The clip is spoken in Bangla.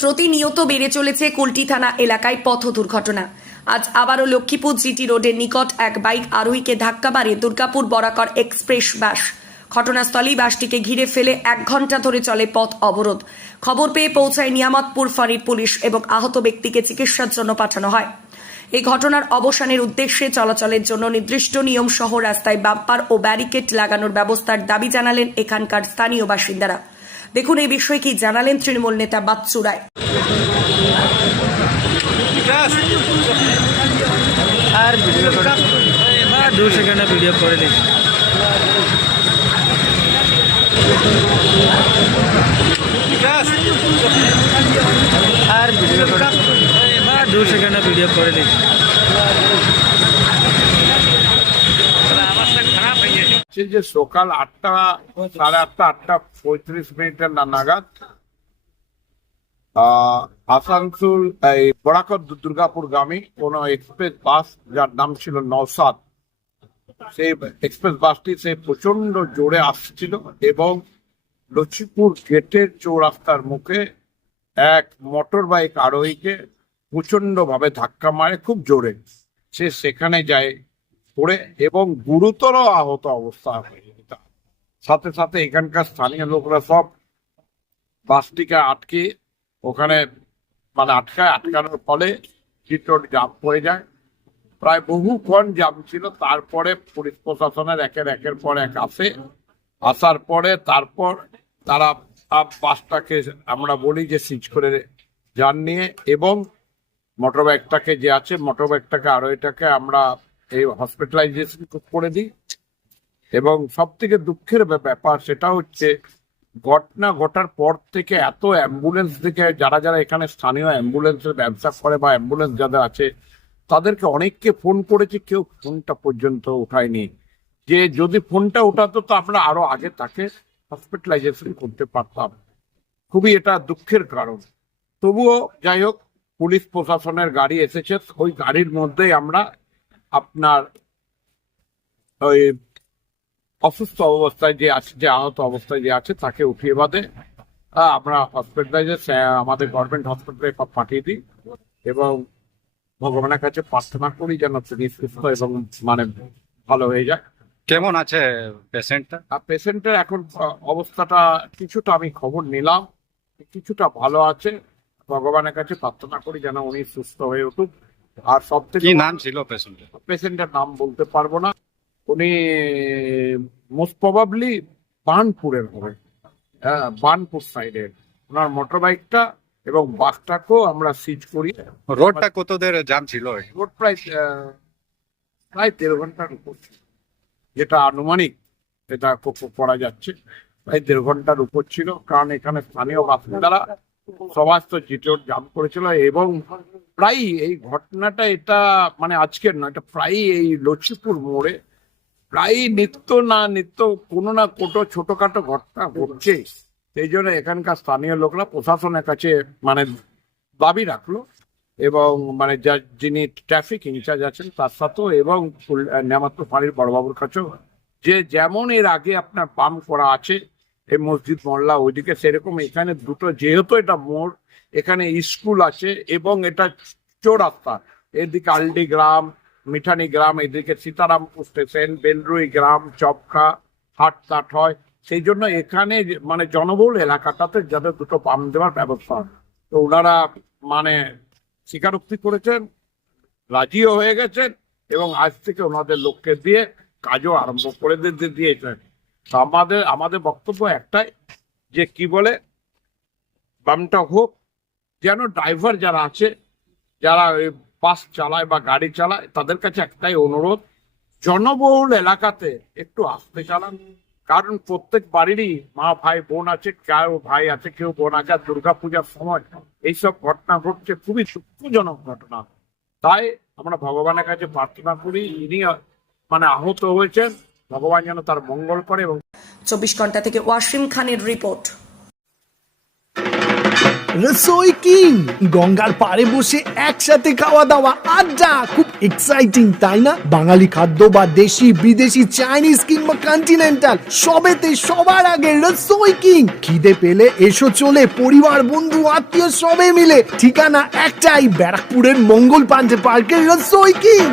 প্রতিনিয়ত বেড়ে চলেছে কুলটি থানা এলাকায় পথ দুর্ঘটনা। আজ আবারও লক্ষ্মীপুর জিটি রোডের নিকট এক বাইক আরোহীকে ধাক্কা মারে দুর্গাপুর বরাকর এক্সপ্রেস বাস। ঘটনাস্থলেই বাসটিকে ঘিরে ফেলে এক ঘণ্টা ধরে চলে পথ অবরোধ। খবর পেয়ে পৌঁছায় নিয়ামতপুর ফাঁড়ির পুলিশ এবং আহত ব্যক্তিকে চিকিৎসার জন্য পাঠানো হয়। এই ঘটনার অবসানের উদ্দেশ্যে চলাচলের জন্য নির্দিষ্ট নিয়ম সহ রাস্তায় বাম্পার ও ব্যারিকেড লাগানোর ব্যবস্থার দাবি জানালেন এখানকার স্থানীয় বাসিন্দারা। দেখুন এই বিষয়ে কি জানালেন তৃণমূল নেতা বাচ্চু রায়। আর ভিডিও ভিডিও করে দিচ্ছি আর ভিডিও ভিডিও করে দিচ্ছি হচ্ছে যে সকাল আটটা, সাড়ে আটটা আটটা পঁয়ত্রিশ মিনিটের নাগাদ আসানসোল, এই বরাকর দু- দুর্গাপুর গামী, কোন এক্সপ্রেস বাস যার নাম ছিল নওসাদ। সেই এক্সপ্রেস বাসটি সে প্রচণ্ড জোরে আসছিল এবং লক্ষ্মীপুর গেটের চৌরাস্তার মুখে এক মোটর বাইক আরোহীকে প্রচণ্ড ভাবে ধাক্কা মারে, খুব জোরে। সে সেখানে যায় পড়ে এবং গুরুতর আহত অবস্থা হয়ে সাথে সাথে এখানকার স্থানীয় লোকরা সব বাসটিকে আটকে ওখানে মানে আটকায় আটকানোর ফলে চিত্র জাম পড়ে যায়। প্রায় বহুক্ষণ জাম ছিল, তারপরে পুলিশ প্রশাসনের একের একের পর এক আসে। আসার পরে তারপর তারা বাসটাকে আমরা বলি যে সিজ করে যান নিয়ে এবং মোটর বাইকটাকে যে আছে মোটর বাইকটাকে আরও এটাকে আমরা এই হসপিটালাইজেশন করে দিই। এবং সব থেকে দুঃখের ব্যাপার সেটা হচ্ছে, ঘটনা ঘটার পর থেকে এত অ্যাম্বুলেন্স থেকে যারা যারা এখানে স্থানীয় অ্যাম্বুলেন্সের ব্যবসা করে বা অ্যাম্বুলেন্স যাদের আছে, তাদেরকে অনেককে ফোন করেছে, কেউ ফোনটা পর্যন্ত উঠায়নি। যে যদি ফোনটা ওঠাতো তো আমরা আরও আগে তাকে হসপিটালাইজেশন করতে পারতাম। খুবই এটা দুঃখের কারণ। তবুও যাই হোক, পুলিশ প্রশাসনের গাড়ি এসেছে। ওই গাড়ির মধ্যেই আমরা আপনার ওই অসুস্থ অবস্থায় যে আছে যে আহত অবস্থায় যে আছে তাকে উঠিয়ে বাদে আমরা হসপিটালাইজে আমাদের গভর্নমেন্ট হসপিটালে পাঠিয়ে দিই এবং ভগবানের কাছে প্রার্থনা করি যেন তিনি সুস্থ এবং মানে ভালো হয়ে যায়। কেমন আছে পেশেন্টটা পেশেন্টের এখন অবস্থাটা কিছুটা আমি খবর নিলাম কিছুটা ভালো আছে। ভগবানের কাছে প্রার্থনা করি যেন উনি সুস্থ হয়ে উঠুক। আর সব থেকে কি নাম ছিল পেশেন্টের পেশেন্টের নাম বলতে পারব না। উনি মোস্ট প্রবাবলি বানপুরের হবে। হ্যাঁ বানপুর সাইডের ওনার মোটর বাইকটা এবং বাসটাকেও আমরা সিজ করি। রোডটা কত দের জাম ছিল? রোড প্রায় প্রায় দেড় ঘণ্টার উপর। ছিল। যেটা আনুমানিক এটা করা যাচ্ছে। প্রায় দেড় ঘণ্টার উপর ছিল। কারণ এখানে স্থানীয় বাসিন্দারা সমাজ তো জিটোর জাম করেছিল এবং প্রায় এই ঘটনাটা এটা মানে আজকের নয়, এটা প্রায় এই লক্ষ্মীপুর মোড়ে প্রায় নিত্য না নিত্য কোনো না কোটো ছোটখাটো ঘটনা ঘটছে। সেই জন্য এখানকার স্থানীয় লোকরা প্রশাসনের কাছে মানে দাবি রাখল এবং মানে যা যিনি ট্রাফিক ইনচার্জ আছেন তার সাথেও এবং নেমাত্র ফাঁড়ির বড়বাবুর কাছেও যে যেমন এর আগে আপনার পাম্প করা আছে এই মসজিদ মহল্লা, ওইদিকে সেরকম এখানে দুটো, যেহেতু এটা মোড়, এখানে স্কুল আছে এবং এটা চৌরাস্তা এদিকে আলডি গ্রাম, মিঠানি গ্রাম, এদিকে সীতারামপুর স্টেশন, বেলরুই গ্রাম চপকা হাট টাট হয়। সেই জন্য এখানে মানে জনবহুল এলাকাটাতে যাদের দুটো পাম্প দেওয়ার ব্যবস্থা তো ওনারা মানে স্বীকারোক্তি করেছেন, রাজিও হয়ে গেছেন এবং আজ থেকে ওনাদের লোককে দিয়ে কাজও আরম্ভ করে দিয়ে দিয়েছেন। আমাদের আমাদের বক্তব্য একটাই যে কি বলে, বামটা হোক, যেন ড্রাইভার যারা আছে, যারা বাস চালায় বা গাড়ি চালায়, তাদের কাছে একটাই অনুরোধ, জনবহুল এলাকাতে একটু আসতে চালান। কারণ প্রত্যেক বাড়িরই মা, ভাই, বোন আছে, কেউ ভাই আছে, কেউ বোন আছে, আর দুর্গাপূজার সময় এইসব ঘটনা ঘটছে, খুবই দুঃখজনক ঘটনা। তাই আমরা ভগবানের কাছে প্রার্থনা করি, ইনি মানে আহত হয়েছেন। ভগবান যেন তার মঙ্গল করে এবং চব্বিশ ঘণ্টা থেকে ওয়াসিম খানের রিপোর্ট। রসোই কিং গঙ্গার পাড়ে বসে একসাথে খাওয়া দাওয়া আড্ডা খুব এক্সাইটিং তাই না? বাঙালি খাদ্য বা দেশি বিদেশি চাইনিজ কিংবা কন্টিনেন্টাল সবেতে সবার আগে রসোই কিং। খিদে পেলে এসো চলে পরিবার বন্ধু আত্মীয় সবে মিলে। ঠিকানা একটাই ব্যারাকপুরের মঙ্গল পান্ডে পার্কের রসোই কিং।